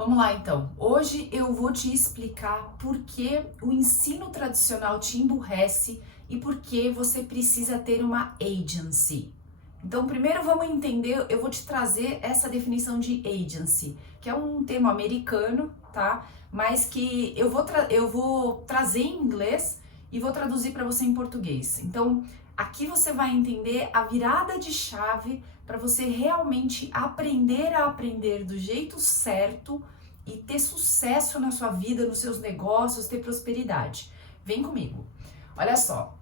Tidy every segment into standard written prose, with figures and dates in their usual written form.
Vamos lá então. Hoje eu vou te explicar por que o ensino tradicional te emburrece e por que você precisa ter uma agency. Então, primeiro vamos entender, eu vou te trazer essa definição de agency, que é um termo americano, tá? Mas que eu vou trazer em inglês e vou traduzir para você em português. Então, aqui você vai entender a virada de chave para você realmente aprender a aprender do jeito certo e ter sucesso na sua vida, nos seus negócios, ter prosperidade. Vem comigo. Olha só.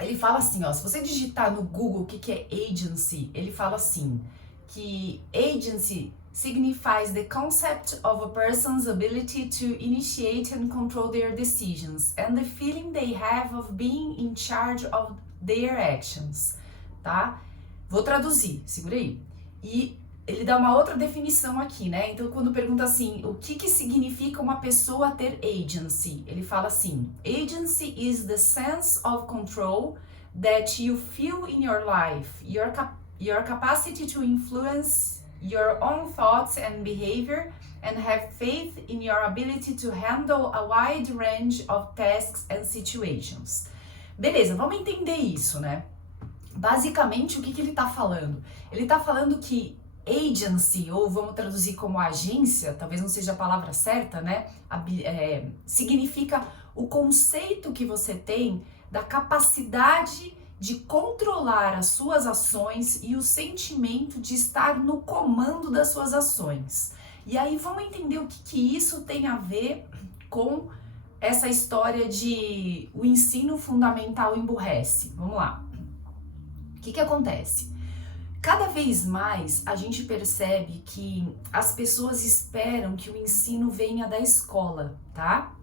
Ele fala assim, ó, se você digitar no Google o que é agency, ele fala assim, que agency signifies the concept of a person's ability to initiate and control their decisions and the feeling they have of being in charge of their actions, tá? Vou traduzir, segura aí. E ele dá uma outra definição aqui, né? Então, quando pergunta assim, o que significa uma pessoa ter agency? Ele fala assim, agency is the sense of control that you feel in your life, your capacity to influence your own thoughts and behavior and have faith in your ability to handle a wide range of tasks and situations. Beleza, vamos entender isso, né? Basicamente, o que ele tá falando? Ele tá falando que agency, ou vamos traduzir como agência, talvez não seja a palavra certa, né? Significa o conceito que você tem da capacidade de controlar as suas ações e o sentimento de estar no comando das suas ações. E aí vamos entender o que isso tem a ver com essa história de o ensino fundamental emburrece. Vamos lá. O que acontece? Cada vez mais a gente percebe que as pessoas esperam que o ensino venha da escola, tá?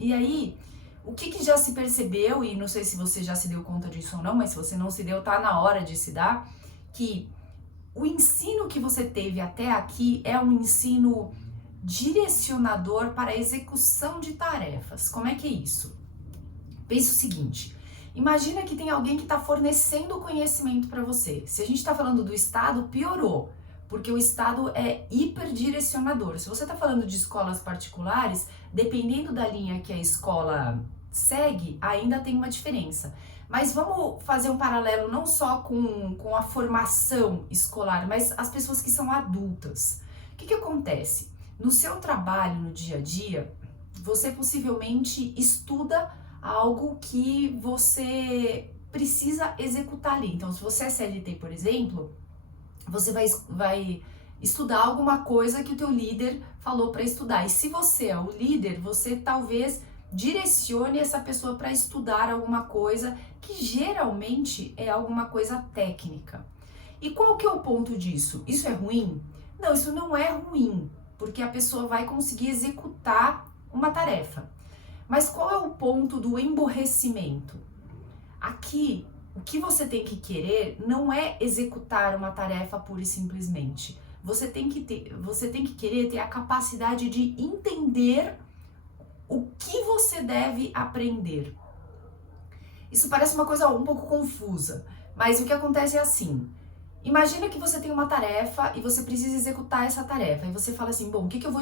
E aí, o que já se percebeu, e não sei se você já se deu conta disso ou não, mas se você não se deu, tá na hora de se dar, que o ensino que você teve até aqui é um ensino direcionador para a execução de tarefas. Como é que é isso? Pense o seguinte, imagina que tem alguém que está fornecendo conhecimento para você. Se a gente está falando do Estado, piorou, porque o Estado é hiperdirecionador. Se você está falando de escolas particulares, dependendo da linha que a escola segue, ainda tem uma diferença. Mas vamos fazer um paralelo não só com a formação escolar, mas as pessoas que são adultas. O que acontece? No seu trabalho, no dia a dia, você possivelmente estuda algo que você precisa executar ali. Então, se você é CLT, por exemplo, você vai estudar alguma coisa que o teu líder falou para estudar. E se você é o líder, você talvez direcione essa pessoa para estudar alguma coisa que geralmente é alguma coisa técnica. E qual que é o ponto disso? Isso é ruim? Não, isso não é ruim, porque a pessoa vai conseguir executar uma tarefa. Mas qual é o ponto do emburrecimento? Aqui, o que você tem que querer não é executar uma tarefa pura e simplesmente. Você tem que querer ter a capacidade de entender o que você deve aprender. Isso parece uma coisa um pouco confusa, mas o que acontece é assim. Imagina que você tem uma tarefa e você precisa executar essa tarefa. E você fala assim, bom, o que eu vou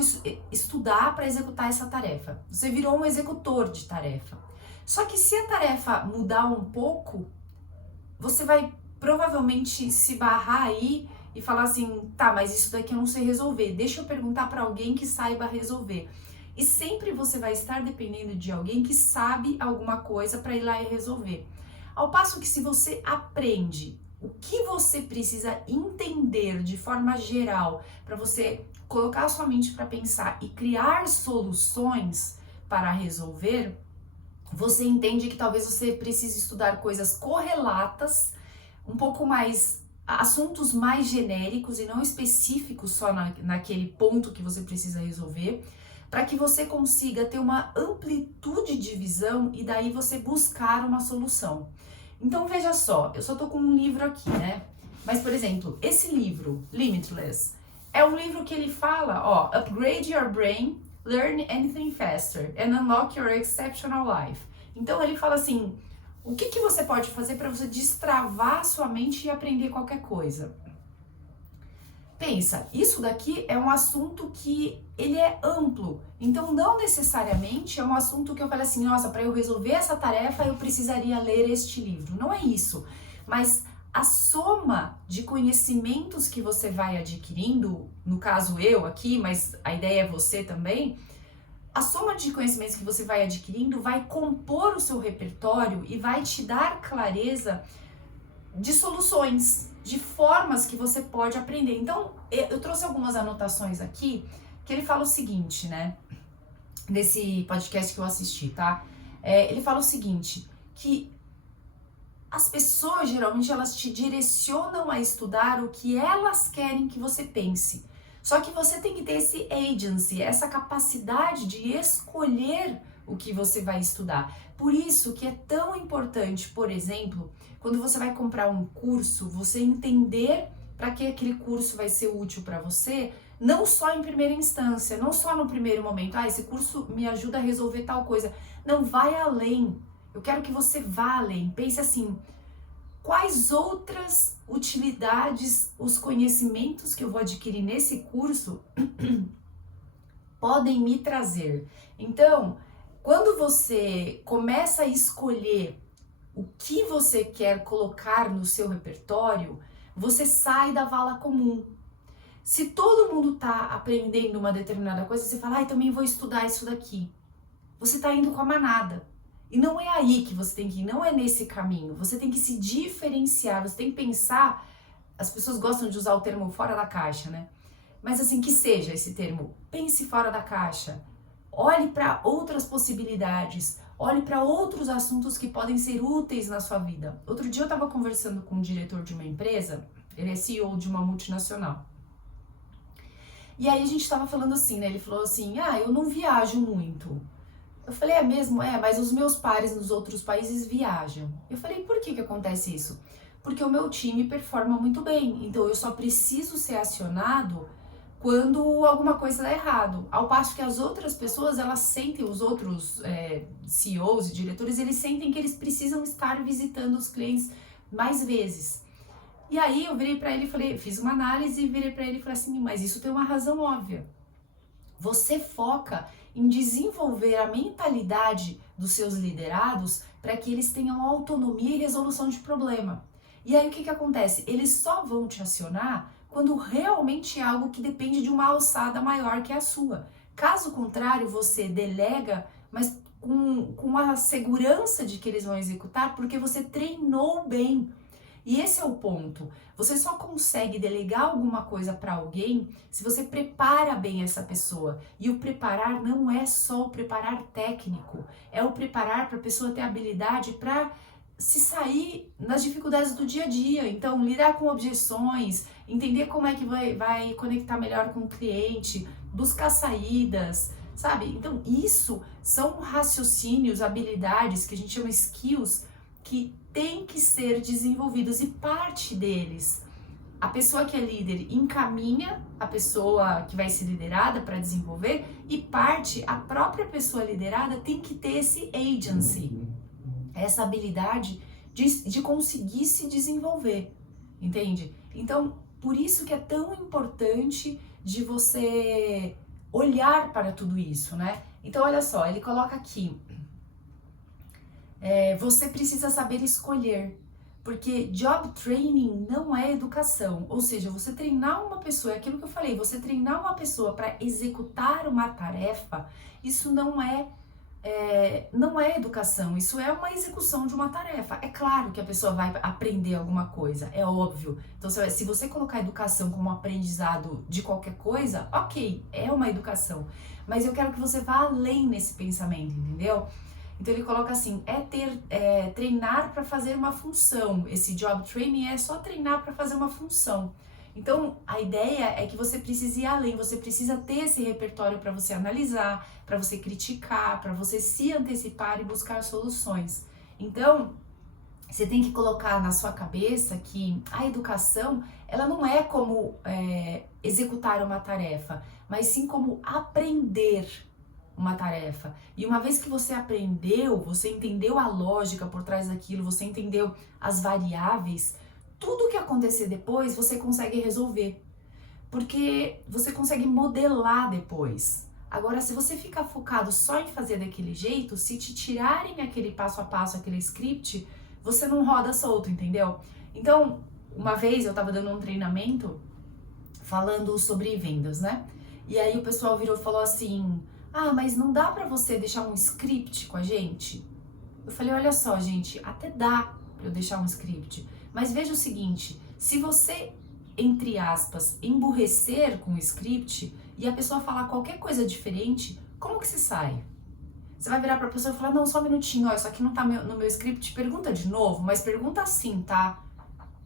estudar para executar essa tarefa? Você virou um executor de tarefa. Só que se a tarefa mudar um pouco, você vai provavelmente se barrar aí e falar assim, tá, mas isso daqui eu não sei resolver. Deixa eu perguntar para alguém que saiba resolver. E sempre você vai estar dependendo de alguém que sabe alguma coisa para ir lá e resolver. Ao passo que se você aprende o que você precisa entender de forma geral para você colocar a sua mente para pensar e criar soluções para resolver, você entende que talvez você precise estudar coisas correlatas, um pouco mais, assuntos mais genéricos e não específicos só naquele ponto que você precisa resolver, para que você consiga ter uma amplitude de visão e daí você buscar uma solução. Então veja só, eu só tô com um livro aqui, né? Mas, por exemplo, esse livro, Limitless, é um livro que ele fala, ó, upgrade your brain, learn anything faster and unlock your exceptional life. Então ele fala assim, o que você pode fazer para você destravar a sua mente e aprender qualquer coisa? pensa, isso daqui é um assunto que ele é amplo, então não necessariamente é um assunto que eu falo assim, nossa, para eu resolver essa tarefa eu precisaria ler este livro. Não é isso, mas a soma de conhecimentos que você vai adquirindo, no caso eu aqui, mas a ideia é você também, a soma de conhecimentos que você vai adquirindo vai compor o seu repertório e vai te dar clareza de soluções, de formas que você pode aprender. Então, eu trouxe algumas anotações aqui, que ele fala o seguinte, né, nesse podcast que eu assisti, tá? Ele fala o seguinte, que as pessoas, geralmente, elas te direcionam a estudar o que elas querem que você pense. Só que você tem que ter esse agency, essa capacidade de escolher o que você vai estudar. Por isso que é tão importante, por exemplo, quando você vai comprar um curso, você entender para que aquele curso vai ser útil para você, não só em primeira instância, não só no primeiro momento, esse curso me ajuda a resolver tal coisa. Não, vai além. Eu quero que você vá além. Pense assim, quais outras utilidades, os conhecimentos que eu vou adquirir nesse curso podem me trazer? Então, quando você começa a escolher o que você quer colocar no seu repertório, você sai da vala comum. Se todo mundo está aprendendo uma determinada coisa, você fala, também vou estudar isso daqui. Você está indo com a manada. E não é aí que você tem que ir, não é nesse caminho. Você tem que se diferenciar, você tem que pensar. As pessoas gostam de usar o termo fora da caixa, né? Mas assim, que seja esse termo, pense fora da caixa. Olhe para outras possibilidades, olhe para outros assuntos que podem ser úteis na sua vida. Outro dia eu estava conversando com um diretor de uma empresa, ele é CEO de uma multinacional. E aí a gente estava falando assim, né? Ele falou assim, eu não viajo muito. Eu falei, é mesmo? Mas os meus pares nos outros países viajam. Eu falei, por que acontece isso? Porque o meu time performa muito bem, então eu só preciso ser acionado quando alguma coisa dá errado. Ao passo que as outras pessoas, elas sentem, os outros CEOs e diretores, eles sentem que eles precisam estar visitando os clientes mais vezes. E aí eu virei para ele e falei, fiz uma análise e virei para ele e falei assim, mas isso tem uma razão óbvia. Você foca em desenvolver a mentalidade dos seus liderados para que eles tenham autonomia e resolução de problema. E aí o que acontece? Eles só vão te acionar quando realmente é algo que depende de uma alçada maior que a sua. Caso contrário, você delega, mas com a segurança de que eles vão executar, porque você treinou bem. E esse é o ponto. Você só consegue delegar alguma coisa para alguém se você prepara bem essa pessoa. E o preparar não é só o preparar técnico, é o preparar para a pessoa ter habilidade para se sair nas dificuldades do dia a dia. Então, lidar com objeções, entender como é que vai conectar melhor com o cliente, buscar saídas, sabe? Então, isso são raciocínios, habilidades que a gente chama skills, que tem que ser desenvolvidos, e parte deles, a pessoa que é líder encaminha a pessoa que vai ser liderada para desenvolver, e parte, a própria pessoa liderada tem que ter esse agency, essa habilidade de conseguir se desenvolver, entende? Então, por isso que é tão importante de você olhar para tudo isso, né? Então, olha só, ele coloca aqui, você precisa saber escolher, porque job training não é educação, ou seja, você treinar uma pessoa, é aquilo que eu falei, você treinar uma pessoa para executar uma tarefa, isso não é educação, isso é uma execução de uma tarefa. É claro que a pessoa vai aprender alguma coisa, é óbvio. Então, se você colocar educação como aprendizado de qualquer coisa, ok, é uma educação. Mas eu quero que você vá além nesse pensamento, entendeu? Então ele coloca assim, treinar para fazer uma função. Esse job training é só treinar para fazer uma função. Então a ideia é que você precisa ir além, você precisa ter esse repertório para você analisar, para você criticar, para você se antecipar e buscar soluções. Então você tem que colocar na sua cabeça que a educação, ela não é como executar uma tarefa, mas sim como aprender uma tarefa. E uma vez que você aprendeu, você entendeu a lógica por trás daquilo, você entendeu as variáveis, tudo que acontecer depois você consegue resolver. porque você consegue modelar depois. Agora, se você ficar focado só em fazer daquele jeito, se te tirarem aquele passo a passo, aquele script, você não roda solto, entendeu? Então, uma vez eu tava dando um treinamento falando sobre vendas, né? E aí o pessoal virou e falou assim: ah, mas não dá pra você deixar um script com a gente? Eu falei: olha só, gente, até dá pra eu deixar um script, mas veja o seguinte, se você, entre aspas, emburrecer com o script e a pessoa falar qualquer coisa diferente, como que você sai? Você vai virar pra pessoa e falar: não, só um minutinho, ó, isso aqui não tá no meu script, pergunta de novo, mas pergunta assim, tá?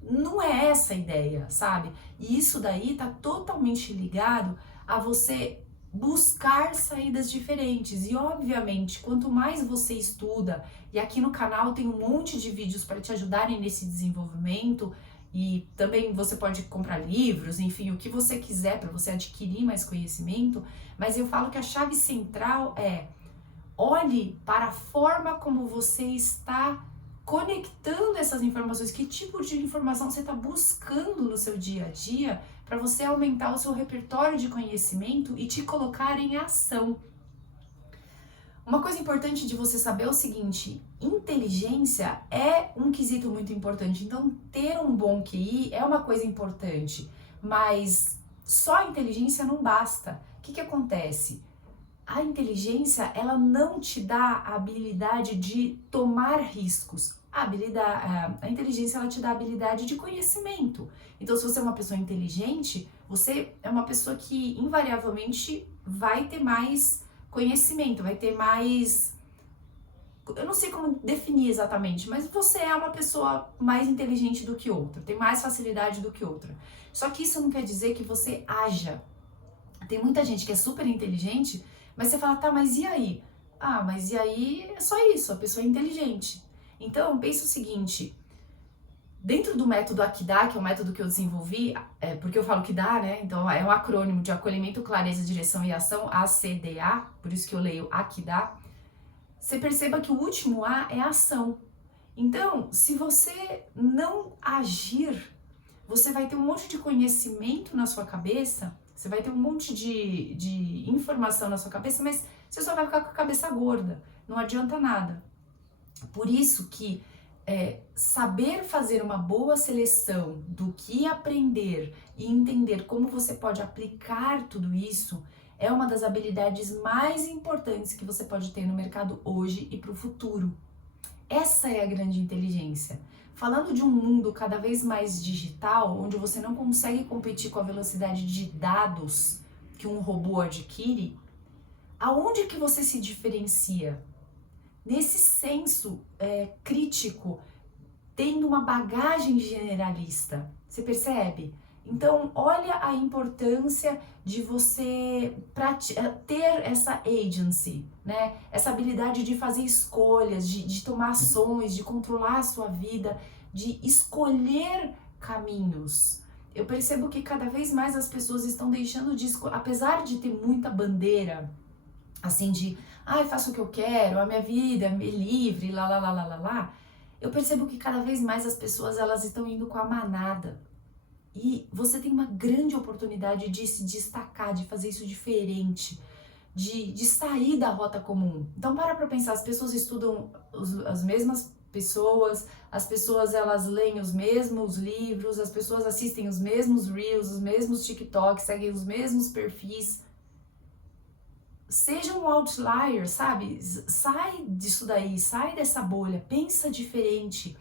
Não é essa a ideia, sabe? E isso daí tá totalmente ligado a você buscar saídas diferentes. E obviamente, quanto mais você estuda, e aqui no canal tem um monte de vídeos para te ajudarem nesse desenvolvimento, e também você pode comprar livros, enfim, o que você quiser para você adquirir mais conhecimento, mas eu falo que a chave central é: olhe para a forma como você está conectando essas informações, que tipo de informação você está buscando no seu dia a dia para você aumentar o seu repertório de conhecimento e te colocar em ação. Uma coisa importante de você saber é o seguinte: inteligência é um quesito muito importante, então ter um bom QI é uma coisa importante, mas só a inteligência não basta. O que acontece? A inteligência, ela não te dá a habilidade de tomar riscos. A inteligência, ela te dá a habilidade de conhecimento. Então, se você é uma pessoa inteligente, você é uma pessoa que invariavelmente vai ter mais conhecimento, vai ter mais... Eu não sei como definir exatamente, mas você é uma pessoa mais inteligente do que outra, tem mais facilidade do que outra. Só que isso não quer dizer que você haja. Tem muita gente que é super inteligente, mas você fala: tá, mas e aí? Ah, mas e aí é só isso, a pessoa é inteligente. Então, pensa o seguinte, dentro do método Akida, que é o método que eu desenvolvi, porque eu falo que dá, né? Então, é um acrônimo de acolhimento, clareza, direção e ação, ACDA, por isso que eu leio Akida. Você perceba que o último A é ação. Então, se você não agir, você vai ter um monte de conhecimento na sua cabeça, você vai ter um monte de informação na sua cabeça, mas você só vai ficar com a cabeça gorda, não adianta nada. Por isso que saber fazer uma boa seleção do que aprender e entender como você pode aplicar tudo isso é uma das habilidades mais importantes que você pode ter no mercado hoje e para o futuro. Essa é a grande inteligência. Falando de um mundo cada vez mais digital, onde você não consegue competir com a velocidade de dados que um robô adquire, aonde que você se diferencia? Nesse senso crítico, tendo uma bagagem generalista, você percebe? Então, olha a importância de você ter essa agency, né? Essa habilidade de fazer escolhas, de tomar ações, de controlar a sua vida, de escolher caminhos. Eu percebo que cada vez mais as pessoas estão deixando de escolher, apesar de ter muita bandeira, assim, de eu faço o que eu quero, a minha vida é livre, lá. Eu percebo que cada vez mais as pessoas, elas estão indo com a manada. E você tem uma grande oportunidade de se destacar, de fazer isso diferente, de sair da rota comum. Então para pensar, as pessoas estudam as mesmas pessoas, as pessoas elas leem os mesmos livros, as pessoas assistem os mesmos Reels, os mesmos TikToks, seguem os mesmos perfis. Seja um outlier, sabe? Sai disso daí, sai dessa bolha, pensa diferente.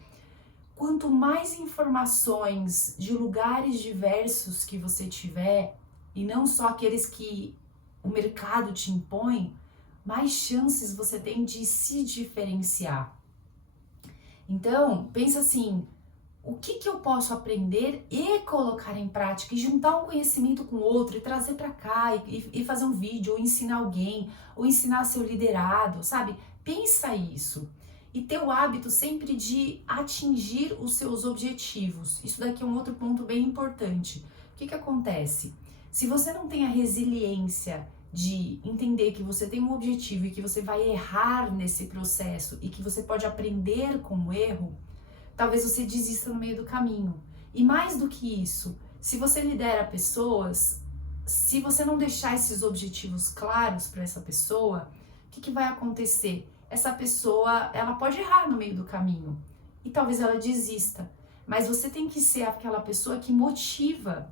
Quanto mais informações de lugares diversos que você tiver, e não só aqueles que o mercado te impõe, mais chances você tem de se diferenciar. Então, pensa assim, o que eu posso aprender e colocar em prática, e juntar um conhecimento com outro, e trazer para cá, e fazer um vídeo, ou ensinar alguém, ou ensinar seu liderado, sabe? Pensa isso. E ter o hábito sempre de atingir os seus objetivos. Isso daqui é um outro ponto bem importante. O que acontece? Se você não tem a resiliência de entender que você tem um objetivo e que você vai errar nesse processo e que você pode aprender com o erro, talvez você desista no meio do caminho. E mais do que isso, se você lidera pessoas, se você não deixar esses objetivos claros para essa pessoa, o que vai acontecer? Essa pessoa, ela pode errar no meio do caminho e talvez ela desista, mas você tem que ser aquela pessoa que motiva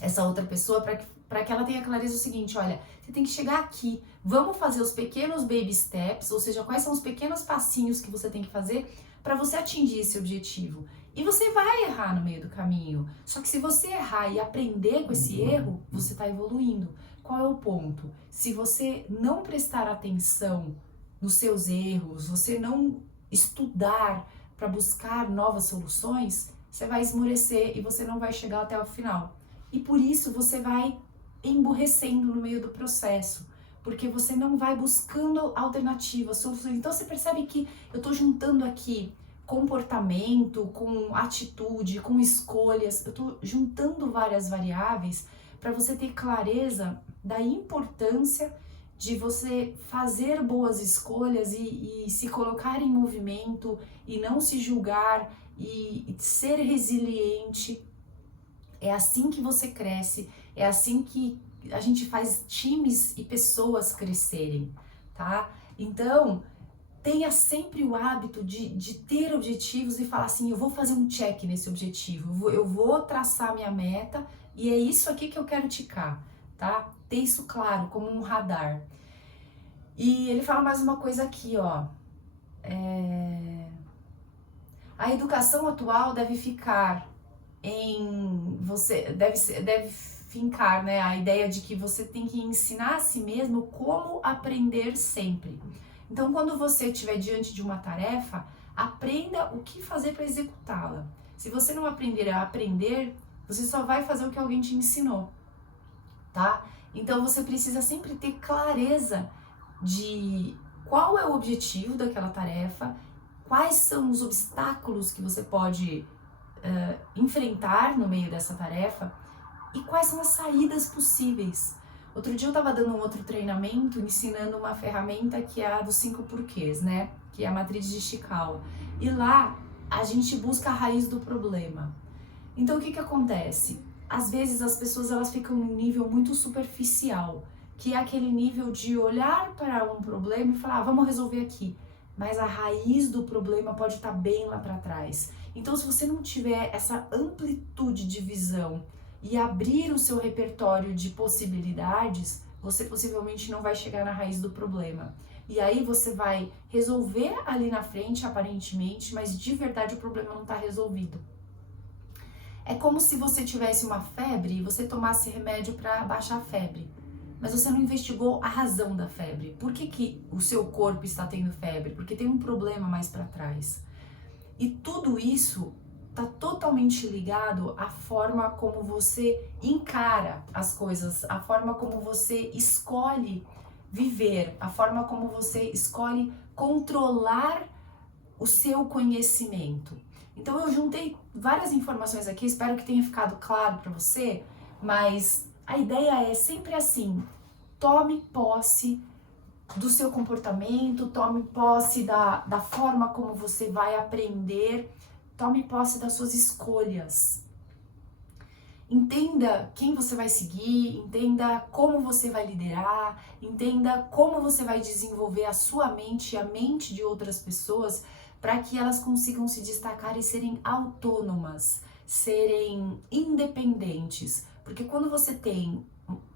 essa outra pessoa para que ela tenha clareza o seguinte: olha, você tem que chegar aqui, vamos fazer os pequenos baby steps, ou seja, quais são os pequenos passinhos que você tem que fazer para você atingir esse objetivo. E você vai errar no meio do caminho, só que se você errar e aprender com esse erro, você está evoluindo. Qual é o ponto? Se você não prestar atenção nos seus erros, você não estudar para buscar novas soluções, você vai esmorecer e você não vai chegar até o final. E por isso você vai emburrecendo no meio do processo, porque você não vai buscando alternativas, soluções. Então você percebe que eu estou juntando aqui comportamento com atitude, com escolhas, eu estou juntando várias variáveis para você ter clareza da importância de você fazer boas escolhas e se colocar em movimento e não se julgar e ser resiliente. É assim que você cresce, é assim que a gente faz times e pessoas crescerem, tá? Então, tenha sempre o hábito de ter objetivos e falar assim: eu vou fazer um check nesse objetivo, eu vou traçar minha meta e é isso aqui que eu quero ticar, tá? Ter isso claro, como um radar. E ele fala mais uma coisa aqui, ó. A educação atual deve ficar em você, deve fincar, né, a ideia de que você tem que ensinar a si mesmo como aprender sempre. Então, quando você estiver diante de uma tarefa, aprenda o que fazer para executá-la. Se você não aprender a aprender, você só vai fazer o que alguém te ensinou, tá? Então, você precisa sempre ter clareza de qual é o objetivo daquela tarefa, quais são os obstáculos que você pode enfrentar no meio dessa tarefa e quais são as saídas possíveis. Outro dia eu estava dando um outro treinamento ensinando uma ferramenta que é a dos 5 porquês, né? Que é a matriz de Ishikawa. E lá a gente busca a raiz do problema. Então o que acontece? Às vezes as pessoas elas ficam num nível muito superficial, que é aquele nível de olhar para um problema e falar: vamos resolver aqui. Mas a raiz do problema pode estar bem lá para trás. Então, se você não tiver essa amplitude de visão e abrir o seu repertório de possibilidades, você possivelmente não vai chegar na raiz do problema. E aí você vai resolver ali na frente, aparentemente, mas de verdade o problema não está resolvido. É como se você tivesse uma febre e você tomasse remédio para baixar a febre, mas você não investigou a razão da febre. Por que o seu corpo está tendo febre? Porque tem um problema mais para trás. E tudo isso está totalmente ligado à forma como você encara as coisas, a forma como você escolhe viver, a forma como você escolhe controlar o seu conhecimento. Então eu juntei várias informações aqui, espero que tenha ficado claro para você, mas a ideia é sempre assim: tome posse do seu comportamento, tome posse da forma como você vai aprender, tome posse das suas escolhas. Entenda quem você vai seguir, entenda como você vai liderar, entenda como você vai desenvolver a sua mente e a mente de outras pessoas para que elas consigam se destacar e serem autônomas, serem independentes. Porque quando você tem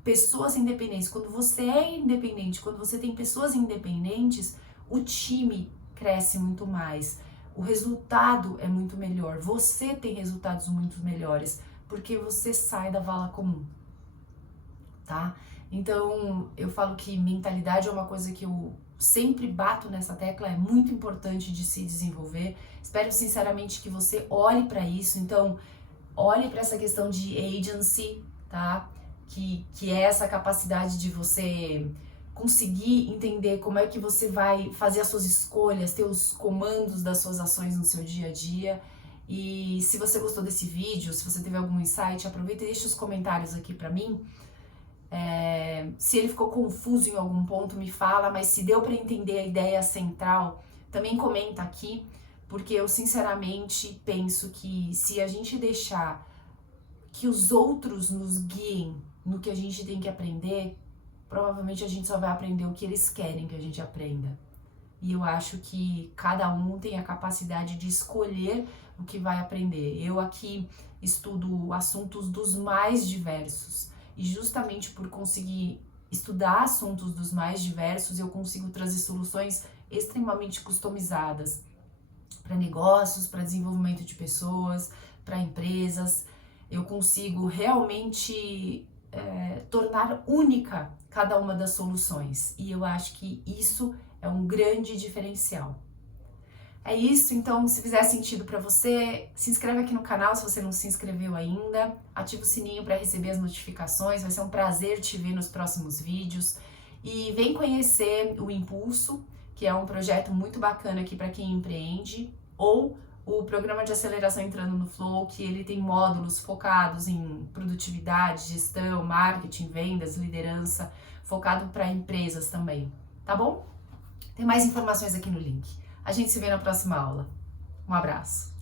pessoas independentes, quando você é independente, quando você tem pessoas independentes, o time cresce muito mais, o resultado é muito melhor, você tem resultados muito melhores, porque você sai da vala comum, tá? Então, eu falo que mentalidade é uma coisa que eu sempre bato nessa tecla, é muito importante de se desenvolver. Espero sinceramente que você olhe para isso, então, olhe para essa questão de agency, tá? Que é essa capacidade de você conseguir entender como é que você vai fazer as suas escolhas, ter os comandos das suas ações no seu dia a dia. E se você gostou desse vídeo, se você teve algum insight, aproveita e deixa os comentários aqui pra mim. Se ele ficou confuso em algum ponto, me fala, mas se deu pra entender a ideia central, também comenta aqui, porque eu sinceramente penso que se a gente deixar que os outros nos guiem no que a gente tem que aprender, provavelmente a gente só vai aprender o que eles querem que a gente aprenda. E eu acho que cada um tem a capacidade de escolher o que vai aprender. Eu aqui estudo assuntos dos mais diversos e justamente por conseguir estudar assuntos dos mais diversos, eu consigo trazer soluções extremamente customizadas para negócios, para desenvolvimento de pessoas, para empresas. Eu consigo realmente tornar única cada uma das soluções. E eu acho que isso é um grande diferencial. É isso, então se fizer sentido para você, se inscreve aqui no canal se você não se inscreveu ainda, ativa o sininho para receber as notificações, vai ser um prazer te ver nos próximos vídeos. E vem conhecer o Impulso, que é um projeto muito bacana aqui para quem empreende, ou o programa de aceleração Entrando no Flow, que ele tem módulos focados em produtividade, gestão, marketing, vendas, liderança, focado para empresas também, tá bom? Tem mais informações aqui no link. A gente se vê na próxima aula. Um abraço!